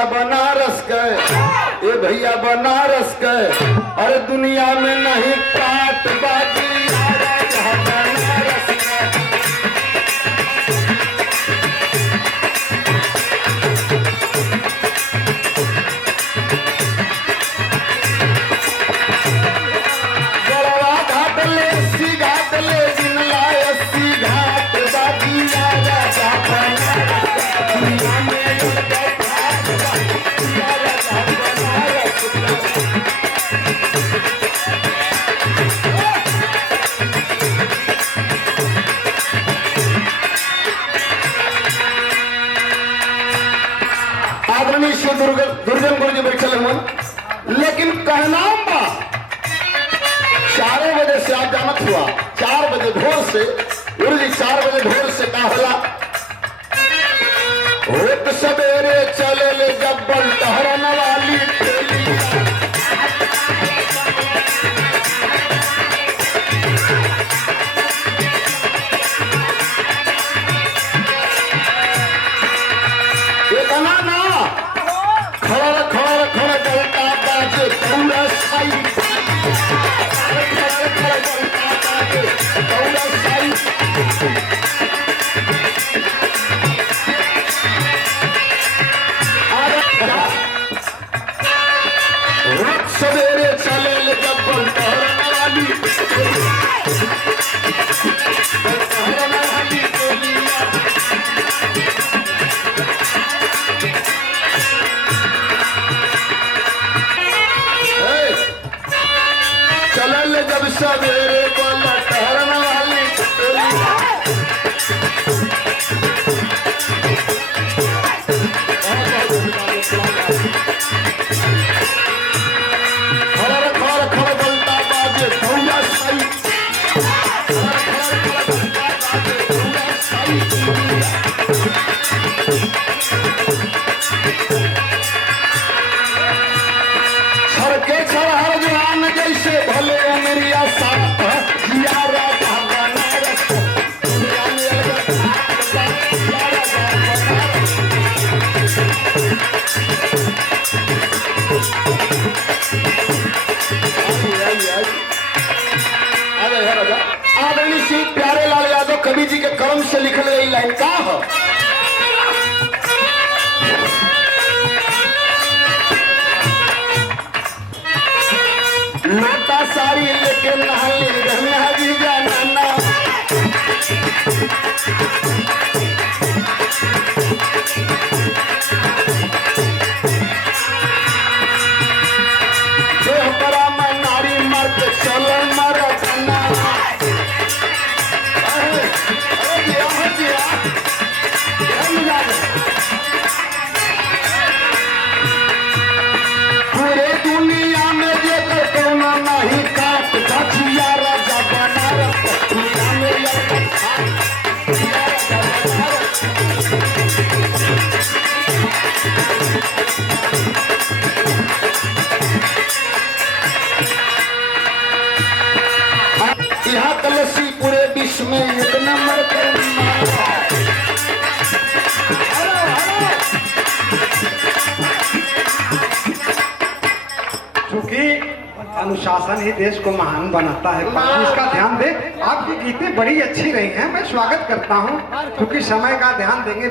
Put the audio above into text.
भैया बनारस के, ये भैया बनारस के, अरे दुनिया में नहीं काट बाकी बनारस के। गढ़वा घाट ले, अस्सी घाट ले, जिनला 80 घाट बाकी राजा बनारस के। दुनिया में आदरणीय श्री दुर्जन गुरु जी बैठल हुआ, लेकिन कहना बा 4 बजे से आप जानत हुआ, 4 बजे भोर से गुरु जी 4 बजे भोर से का होला होत सवेरे चले ले जब्बल टहरन वाली ठेली। इतना ना खड़ खड़ खड़ गलता बाजे पूरा साई, खड़ खड़ गलता बाजे पूरा साई। सवेरे चले ले जब्बल टहरन वाली टहरन वाली टोलिया। चलल जब सवेरे बोला टहरन वाली टोलिया। खड़ खड़ खड़ बोलता बाजे भौया साई, खड़ खड़ खड़ बोलता बाजे भौया साई। सड़के चढ़ा जवान जैसे भले अमेरिया साथ जिया राजा बनारस के। दुनिया में जिया राजा बनारस। आदरणीय श्री प्यारे लाल यादव कवि जी के कलम से लिखल गई लाइन का है, लोटा साड़ी लेके नहाए रहना भी जाना। देह बड़ा मैं नारी मर के चल मर करना। पूरे दुनिया में जेकर कोनो नहीं काट जिया राजा बनारस के। दुनिया में जिया राजा बनारस के। यहाँ कलसी पूरे विश्व में 1 नंबर पर क्योंकि अनुशासन ही देश को महान बनाता है। बाकी इसका ध्यान दे। आपकी गीतें बड़ी अच्छी रही हैं, मैं स्वागत करता हूं, क्योंकि समय का ध्यान देंगे।